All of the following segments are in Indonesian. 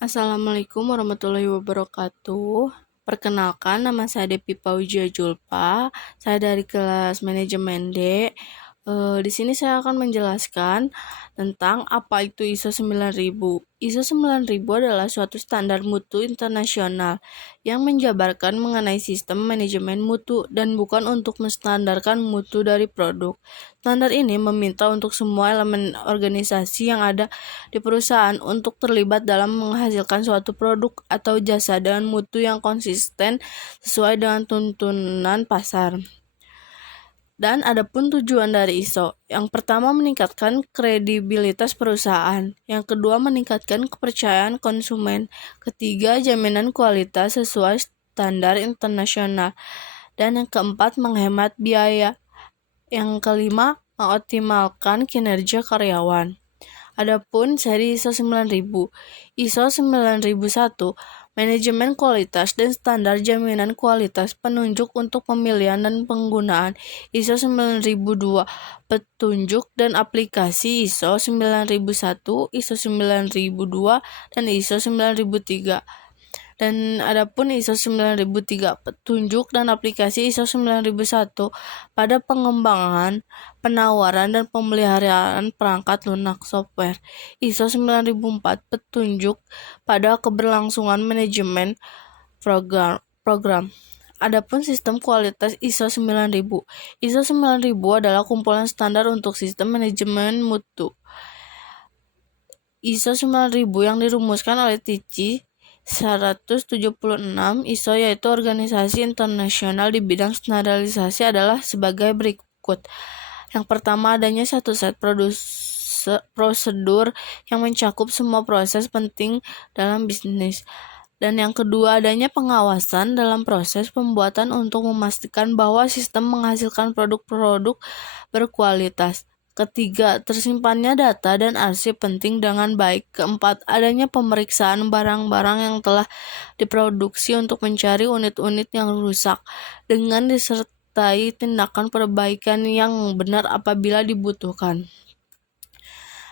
Assalamualaikum warahmatullahi wabarakatuh. Perkenalkan, nama saya Depi Paujia Julpa. Saya dari kelas manajemen D. Di sini saya akan menjelaskan tentang apa itu ISO 9000. ISO 9000 adalah suatu standar mutu internasional yang menjabarkan mengenai sistem manajemen mutu dan bukan untuk menstandarkan mutu dari produk. Standar ini meminta untuk semua elemen organisasi yang ada di perusahaan untuk terlibat dalam menghasilkan suatu produk atau jasa dengan mutu yang konsisten sesuai dengan tuntunan pasar. Dan adapun tujuan dari ISO, yang pertama meningkatkan kredibilitas perusahaan, yang kedua meningkatkan kepercayaan konsumen, ketiga jaminan kualitas sesuai standar internasional, dan yang keempat menghemat biaya, yang kelima mengoptimalkan kinerja karyawan. Adapun seri ISO 9000, ISO 9001, manajemen kualitas dan standar jaminan kualitas penunjuk untuk pemilihan dan penggunaan. ISO 9002, petunjuk dan aplikasi. ISO 9001, ISO 9002, dan ISO 9003. Dan adapun ISO 9003, petunjuk dan aplikasi. ISO 9001 pada pengembangan, penawaran, dan pemeliharaan perangkat lunak software. ISO 9004, petunjuk pada keberlangsungan manajemen program. Adapun sistem kualitas ISO 9000. ISO 9000 adalah kumpulan standar untuk sistem manajemen mutu. ISO 9000 yang dirumuskan oleh TICI 176 ISO, yaitu organisasi internasional di bidang standarisasi, adalah sebagai berikut. Yang pertama, adanya satu set prosedur yang mencakup semua proses penting dalam bisnis. Dan yang kedua, adanya pengawasan dalam proses pembuatan untuk memastikan bahwa sistem menghasilkan produk-produk berkualitas. Ketiga, tersimpannya data dan arsip penting dengan baik. Keempat, adanya pemeriksaan barang-barang yang telah diproduksi untuk mencari unit-unit yang rusak dengan disertai tindakan perbaikan yang benar apabila dibutuhkan.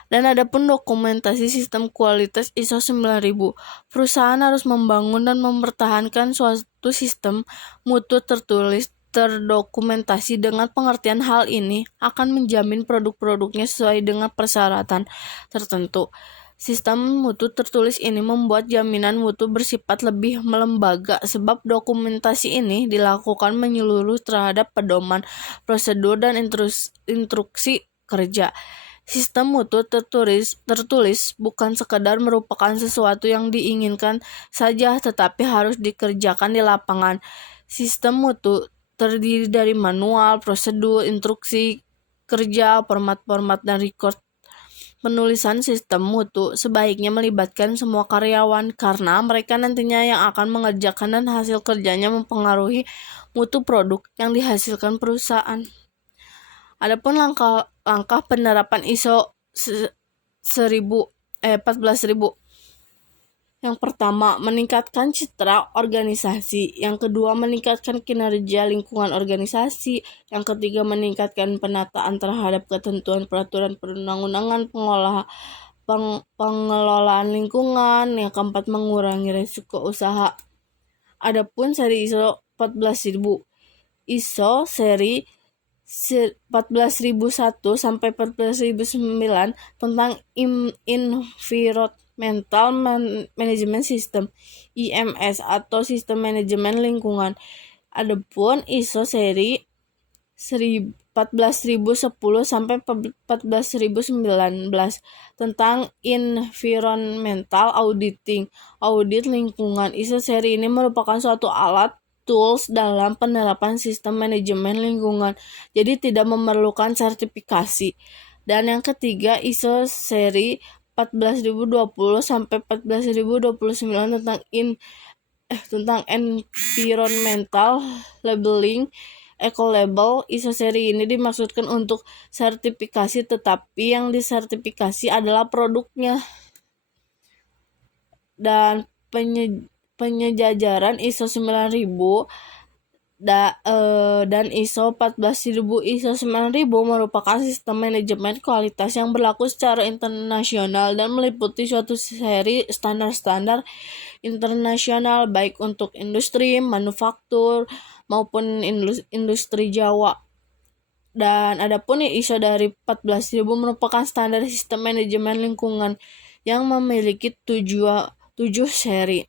Dan adapun dokumentasi sistem kualitas ISO 9000, perusahaan harus membangun dan mempertahankan suatu sistem mutu tertulis terdokumentasi. Dengan pengertian hal ini akan menjamin produk-produknya sesuai dengan persyaratan tertentu. Sistem mutu tertulis ini membuat jaminan mutu bersifat lebih melembaga sebab dokumentasi ini dilakukan menyeluruh terhadap pedoman, prosedur, dan instruksi kerja. Sistem mutu tertulis bukan sekadar merupakan sesuatu yang diinginkan saja, tetapi harus dikerjakan di lapangan. Sistem mutu terdiri dari manual, prosedur, instruksi kerja, format-format, dan record. Penulisan sistem mutu sebaiknya melibatkan semua karyawan karena mereka nantinya yang akan mengerjakan dan hasil kerjanya mempengaruhi mutu produk yang dihasilkan perusahaan. Adapun langkah penerapan ISO 14000. Yang pertama, meningkatkan citra organisasi. Yang kedua, meningkatkan kinerja lingkungan organisasi. Yang ketiga, meningkatkan penataan terhadap ketentuan peraturan perundang-undangan pengelolaan lingkungan. Yang keempat, mengurangi risiko usaha. Adapun seri ISO 14000. ISO seri 14001 sampai 14009 tentang Environmental Management System (IMS) atau sistem manajemen lingkungan. Adapun ISO seri 14010 sampai 14019 tentang Environmental Auditing, audit lingkungan. ISO seri ini merupakan suatu alat tools dalam penerapan sistem manajemen lingkungan, jadi tidak memerlukan sertifikasi. Dan yang ketiga, ISO seri 14020 sampai 14029 tentang environmental labeling, eco-label. ISO seri ini dimaksudkan untuk sertifikasi, tetapi yang disertifikasi adalah produknya. Dan penyejajaran ISO 9000 Dan ISO 14000 ISO 9000 merupakan sistem manajemen kualitas yang berlaku secara internasional dan meliputi suatu seri standar-standar internasional baik untuk industri, manufaktur, maupun industri Jawa. Dan adapun ISO dari 14000 merupakan standar sistem manajemen lingkungan yang memiliki 7 seri.